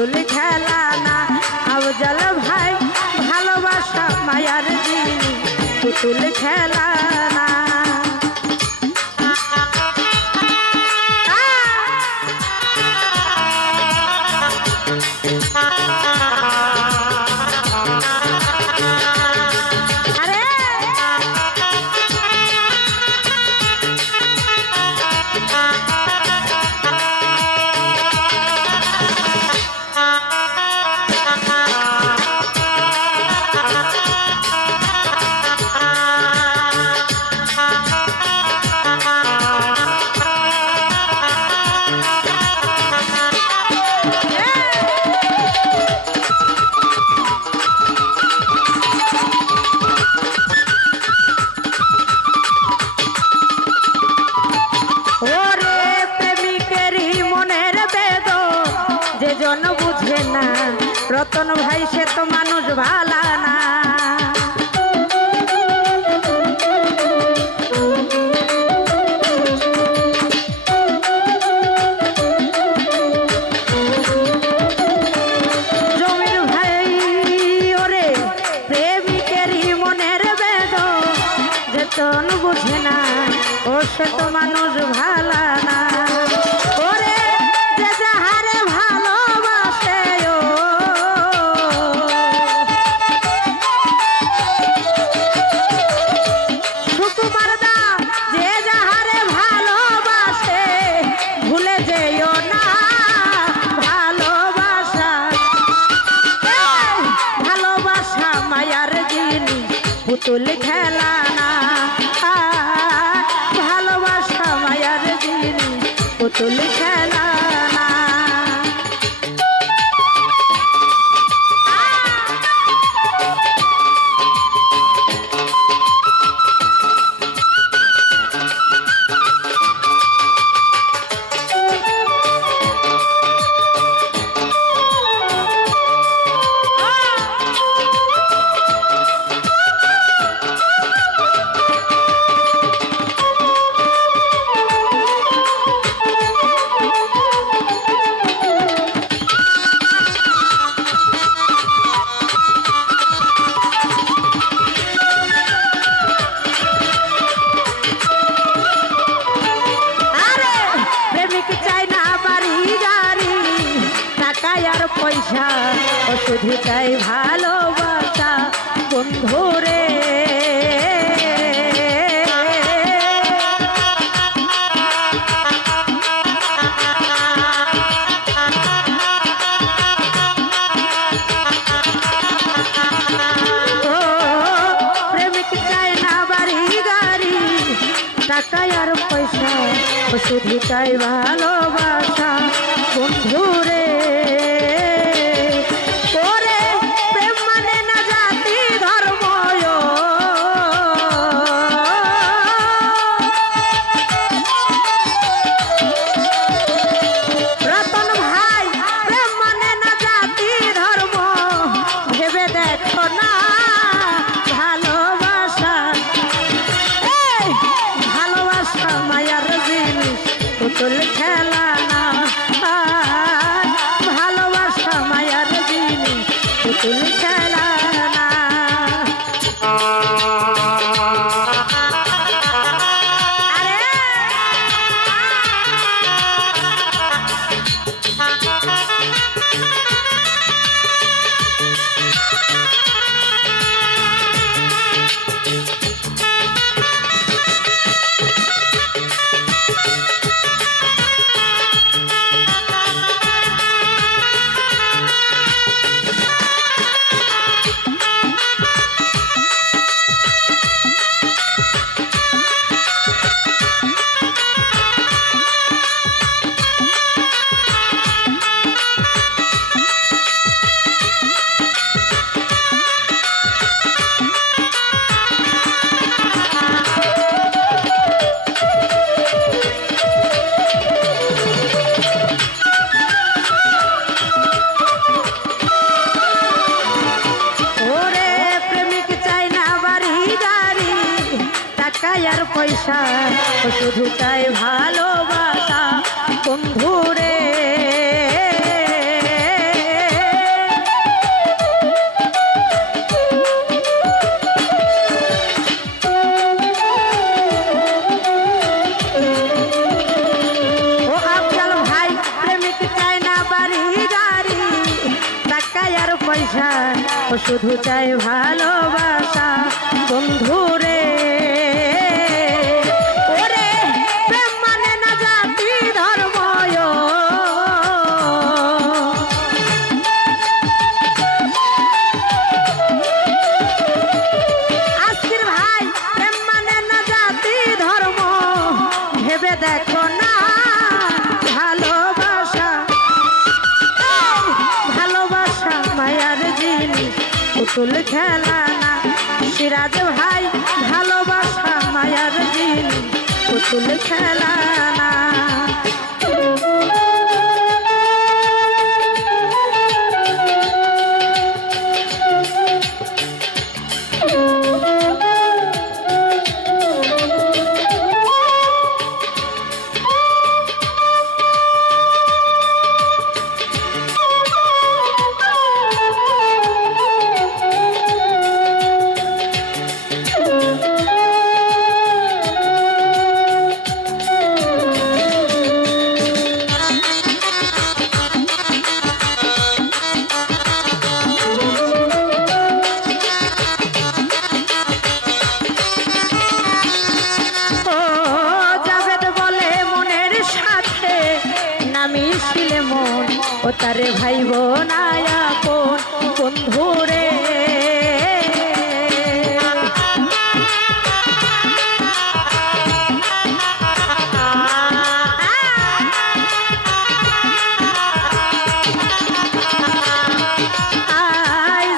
পুতুল খেলা না। আফজাল ভাই ভালোবাসা মায়ার জিনিস, পুতুল খেলা না। রতন ভাই সে তো মানুষ ভালা না। জমির ভাই ওরে প্রেমিকেরই মনের বেদন, যেতন বুঝে না ও সে তো মানুষ ভালা না। পুতুল খেলা না, ভালোবাসা মায়ার জিনিস, পুতুল খেলা না। পয়সা ও শুধু চাই ভালোবাসা বন্ধুরে। প্রেমিক চাই না বাড়ি গাড়ি, টাকা আর পয়সা ও শুধু চাই ভালোবাসা বন্ধুরে। পুতুল খেলা না, ভালোবাসা মায়ার জিনিস, পুতুল খেলা না। আর পয়সা শুধু চাই ভালোবাসা বন্ধুরে। শুধু চাই ভালোবাসা বন্ধুরে। ওরে প্রেম মানে না জাতি ধর্ম, আজকের ভাই প্রেম মানে না জাতি ধর্ম, ভেবে দেখো না ভালোবাসা, ভালোবাসা মায়ার জিনিস পুতুল খেলা না। সিরাজ ভাই ভালোবাসা মায়ার জিনিস পুতুল খেলা না। ও তারে ভাই বোনায়া কোন বন্ধুরে।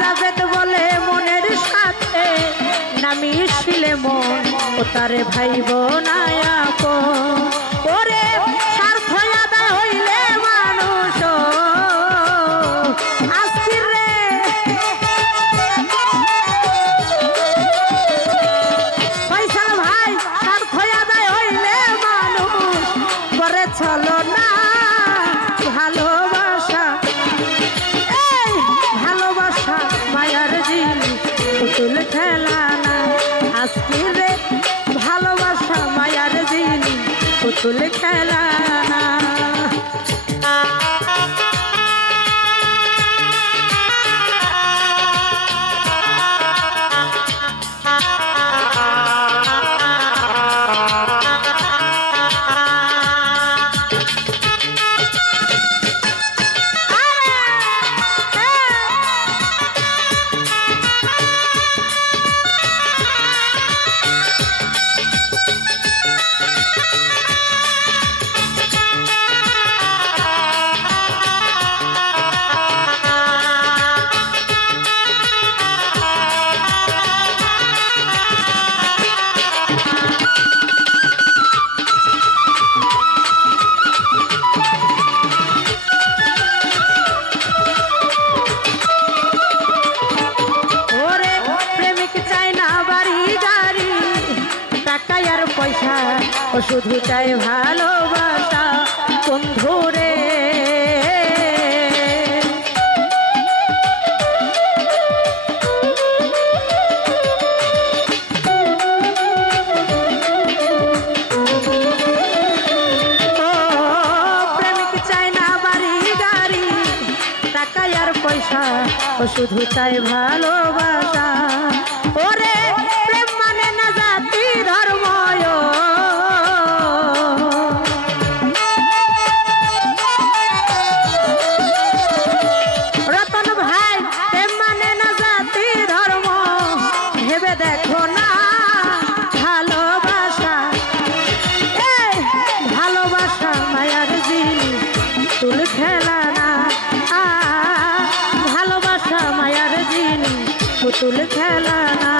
জাবেদ বলে মনের সাথে নামি ছিলে মন, ও তারে ভাই বোনায়া কোন। ওরে স্বার্থ আদায় হইলে মানুষ আজকের রে, ফয়সাল ভাই স্বার্থ আদায় হইলে মানুষ করে চলো না ভালোবাসা। এই ভালোবাসা মায়ার জিনিস পুতুল খেলা না। আজকের রে ভালোবাসা মায়ার জিনিস পুতুল খেলা না। পয়সা ও শুধু চাই ভালোবাসা বন্ধুরে। প্রেমিক চাই না বাড়ি গাড়ি, টাকা আর পয়সা ও শুধু চাই ভালোবাসা। ওরে প্রেম মানে না জাতি ধর্ম, রতন ভাই প্রেম মানে না জাতি ধর্ম, ভেবে দেখো না ভালোবাসা। এই ভালোবাসা মায়ার জিনিস পুতুল খেলা না। ভালোবাসা মায়ার জিনিস পুতুল খেলা না।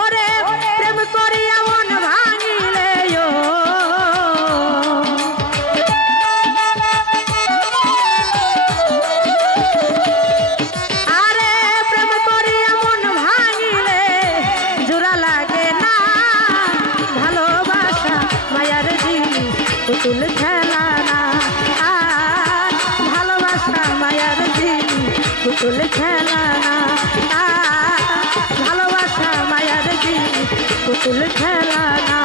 ওরে প্রেম করিয়া মন ভাঙিলে, আরে প্রেম করিয়া মন ভাঙিলে জোড়া লাগে না। ভালোবাসা মায়ার জিনিস পুতুল খেলা না। ভালোবাসা মায়ার জিনিস পুতুল খেলা না। ভালোবাসা মায়ার জিনিস পুতুল খেলা না।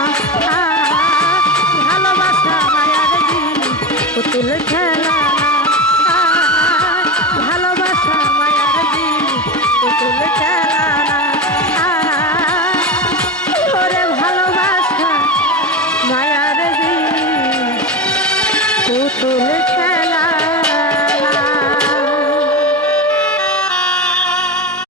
ভালোবাসা মায়ার জিনিস পুতুল খেলা।